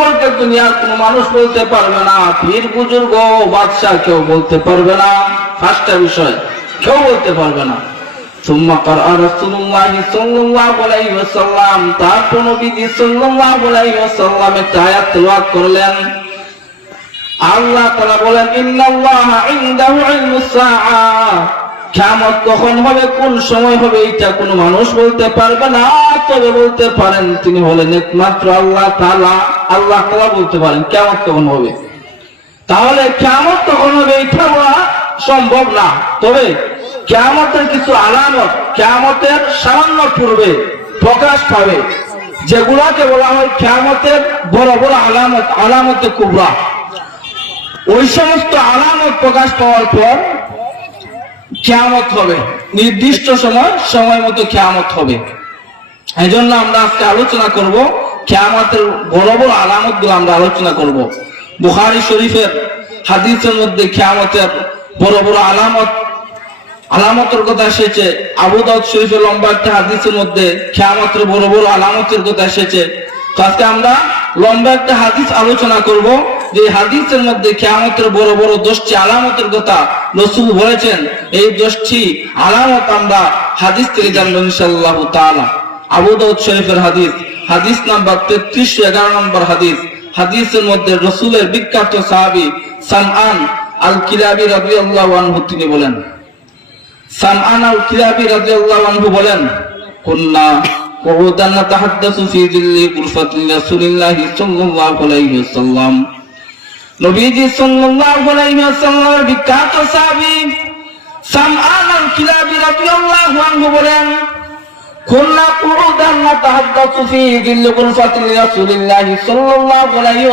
সম্পর্কে দুনিয়ার কোনো মানুষ বলতে পারবে না, পীর বুজুর্গ বাদশাহ কেউ বলতে পারবে না। পাঁচটা বিষয় কেউ বলতে পারবে না। সুম্মা ক্বারা রাসূলুল্লাহ সাল্লাল্লাহু আলাইহি ওয়াসাল্লাম, তারপর নবীজি সাল্লাল্লাহু আলাইহি ওয়াসাল্লাম একটা আয়াত তেলাওয়াত করলেন। আল্লাহ তাআলা বলেন, ইন্নাল্লাহা ইনদাহু ইলমুস সাআ, কিয়ামত কখন হবে, কোন সময় হবে, এটা কোনো মানুষ বলতে পারবে না। তবে বলতে পারেন তিনি হলেন একমাত্র আল্লাহ তাআলা। আল্লাহ তাআলা বলতে পারেন কিয়ামত কখন হবে। তাহলে কিয়ামত কখন হবে এটা বলা সম্ভব না। তবে কিয়ামতের কিছু আলামত কিয়ামতের সামান্য পূর্বে প্রকাশ পাবে, যেগুলোকে বলা হয় কিয়ামতের বড় বড় আলামত, আলামতে কুবরা। ওই সমস্ত আলামত প্রকাশ পাওয়ার পর কিয়ামত হবে, নির্দিষ্ট সময় মতো কিয়ামত হবে। এই জন্য আমরা আজকে আলোচনা করব কিয়ামতের বড় বড় আলামত গুলো আমরা আলোচনা করব। বুখারী শরীফের হাদিসের মধ্যে কিয়ামতের বড় বড় আলামতের কথা এসেছে। আবু দাউদ শরীফের লম্বা একটা হাদিসের মধ্যে কিয়ামতের বড় বড় আলামতের কথা এসেছে। তো আজকে আমরা লম্বা একটা হাদিস আলোচনা করব, যে হাদিসের মধ্যে কিয়ামতের বড় বড় 10টি আলামতের কথা রাসূল বলেছেন। এই 10টি আলামত আমরা হাদিস থেকে জানবো ইনশাআল্লাহ তাআলা। আবু দাউদ শরীফের হাদিস, হাদিস নাম্বার 3311 নম্বর হাদিস। হাদিসের মধ্যে রাসূলের বিখ্যাত সাহাবী সামআন আল কিলাবী রাদিয়াল্লাহু আনহু তিনি বলেন, সামআন আল কিলাবী রাদিয়াল্লাহু আনহু বলেন, কুন্না কুউদান নাতাহাদ্দাসু ফি যিল্লি গুরফাতি রাসূলিল্লাহি সাল্লাল্লাহু আলাইহি ওয়াসাল্লাম। নবীজি সাল্লাল্লাহু আলাইহি ওয়াসাল্লামের বিখ্যাত সাহাবী সামআন আল কিলাবী রাদিয়াল্লাহু আনহু বলেন, কুন্না কুউদান নাতাহাদ্দাসু ফি যিল্লি গুরফাতি রাসূলিল্লাহি সাল্লাল্লাহু আলাইহি